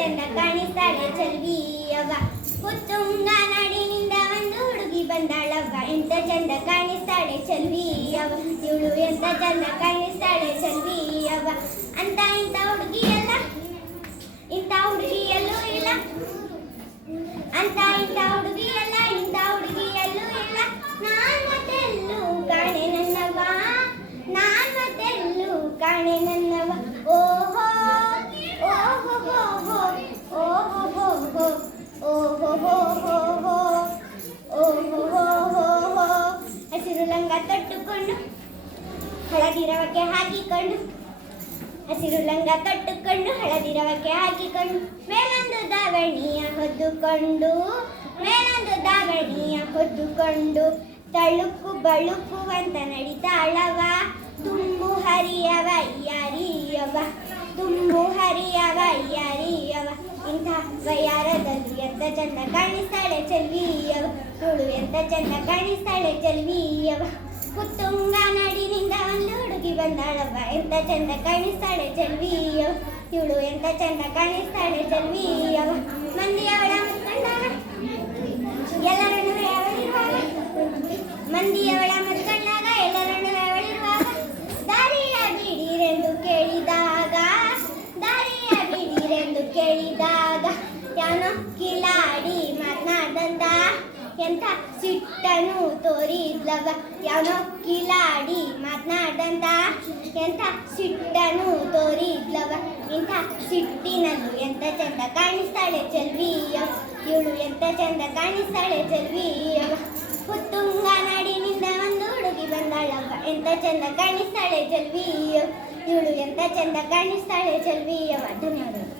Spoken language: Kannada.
ಚಂದ ಕಾಣಿಸ್ತಾಳೆ ಚೆಲ್ವಿ ಅವ್ವ. ಉತ್ತುಂಗ ನಾಡಿನಿಂದ ಒಂದು ಹುಡುಗಿ ಬಂದಾಳವ್ವ, ಎಂತ ಚಂದ ಕಾಣಿಸ್ತಾಳೆ ಚೆಲ್ವಿ ಅವ್ವ. ಇವಳು ಎಂತ ಚಂದ ಕಾಣಿಸ್ತಾಳೆ ಚೆಲ್ವಿ ಅವ್ವ. ಅಂತ ಇಂಥ ಹುಡುಗಿ ಎಲ್ಲ ಇಂಥ ಹುಡುಗಿಯಲ್ಲೂ ಇಲ್ಲ, ಅಂತ ಇಂಥ ಹುಡುಗಿ ಎಲ್ಲ ಇಂಥ ಹುಡುಗಿಯಲ್ಲೂ ಇಲ್ಲ. ನಾನ್ ಮತ್ತೆಲ್ಲೂ ಕಾಣೆ ನನ್ನವ್ವ, ನಾನ್ ಮತ್ತೆಲ್ಲೂ ಕಾಣೆ ನನ್ನವ್ವ. ಓಹೋ ಓಹೋ ಓಹೋ ಓಹೋ ಓಹೋ ಓಹೋ ಓಹೋ ಓಹೋ. ಹಸಿರು ಲಂಗ ತೊಟ್ಟುಕೊಂಡು ಹಳದಿ ರವಕ್ಕೆ ಹಾಕಿಕೊಂಡು, ಹಸಿರು ಲಂಗ ತೊಟ್ಟುಕೊಂಡು ಹಳದಿ ರವಕ್ಕೆ ಹಾಕಿಕೊಂಡು, ಮೇಲೊಂದು ದಾವಣಿಯ ಹೊದ್ದುಕೊಂಡು, ಮೇಲೊಂದು ದಾವಣಿಯ ಹೊದ್ದುಕೊಂಡು, ತಳುಕು ಬಳುಕುವಂತ ನಡಿತಾಳವ, ತುಂಬು ಹರಿಯವ ಯಾರಿಯವ, ತುಂಬು ಹರಿಯವ ಯಾರಿಯವ. ಇಂಥ ವಯಾರದಲ್ಲೂ ಎಂತ ಚಂದ ಕಾಣಿಸ್ತಾಳೆ ಚೆಲ್ವಿಯವ, ಇವಳು ಎಂತ ಚಂದ ಕಾಣಿಸ್ತಾಳೆ ಚೆಲ್ವಿಯವ. ಉತ್ತುಂಗ ನಾಡಿನಿಂದ ಒಂದು ಹುಡುಗಿ ಬಂದಾಳವ್ವ, ಎಂತ ಚಂದ ಕಾಣಿಸ್ತಾಳೆ ಚೆಲ್ವಿಯವ, ಇವಳು ಎಂತ ಚಂದ ಕಾಣಿಸ್ತಾಳೆ ಚೆಲ್ವಿಯವ. ಮಂದಿ ಅವಳ ಮುತ್ಕೊಂಡಾಗ ಎಲ್ಲರನ್ನು ಅವಳಿರುವಾಗ, ಮಂದಿ ಅವಳ ಮುತ್ಕೊಂಡಾಗ ಎಲ್ಲರನ್ನು ಅವಳಿರುವಾಗ, ದಾರಿಯ ಬಿಡಿರೆಂದು ಕೇಳಿದಾಗ, ದಾರಿಯ ಬಿಡಿರೆಂದು ಕೇಳಿದಾಗ, ಯಾನೋ ಕಿಲಾಡಿ ಮಾತನಾಡ್ದಂತ ಎಂಥ ಸಿಟ್ಟನು ತೋರಿದ್ಲವ, ಯಾನೋ ಕಿಲಾಡಿ ಮಾತನಾಡ್ದಂತ ಎಂಥ ಸಿಟ್ಟನು ತೋರಿದ್ಲವ. ಇಂಥ ಸಿಟ್ಟಿನಲ್ಲೂ ಎಂತ ಚಂದ ಕಾಣಿಸ್ತಾಳೆ ಚೆಲ್ವಿಯವ, ಇವಳು ಎಂತ ಚಂದ ಕಾಣಿಸ್ತಾಳೆ ಚೆಲ್ವಿಯವ. ಉತ್ತುಂಗ ನಾಡಿನಿಂದ ಒಂದು ಹುಡುಗಿ ಬಂದಾಳವ್ವ, ಎಂತ ಚಂದ ಕಾಣಿಸ್ತಾಳೆ ಚೆಲ್ವಿಯವ, ಇವಳು ಎಂತ ಚಂದ ಕಾಣಿಸ್ತಾಳೆ ಚೆಲ್ವಿಯವ. ಧನ್ಯವಾದಗಳು.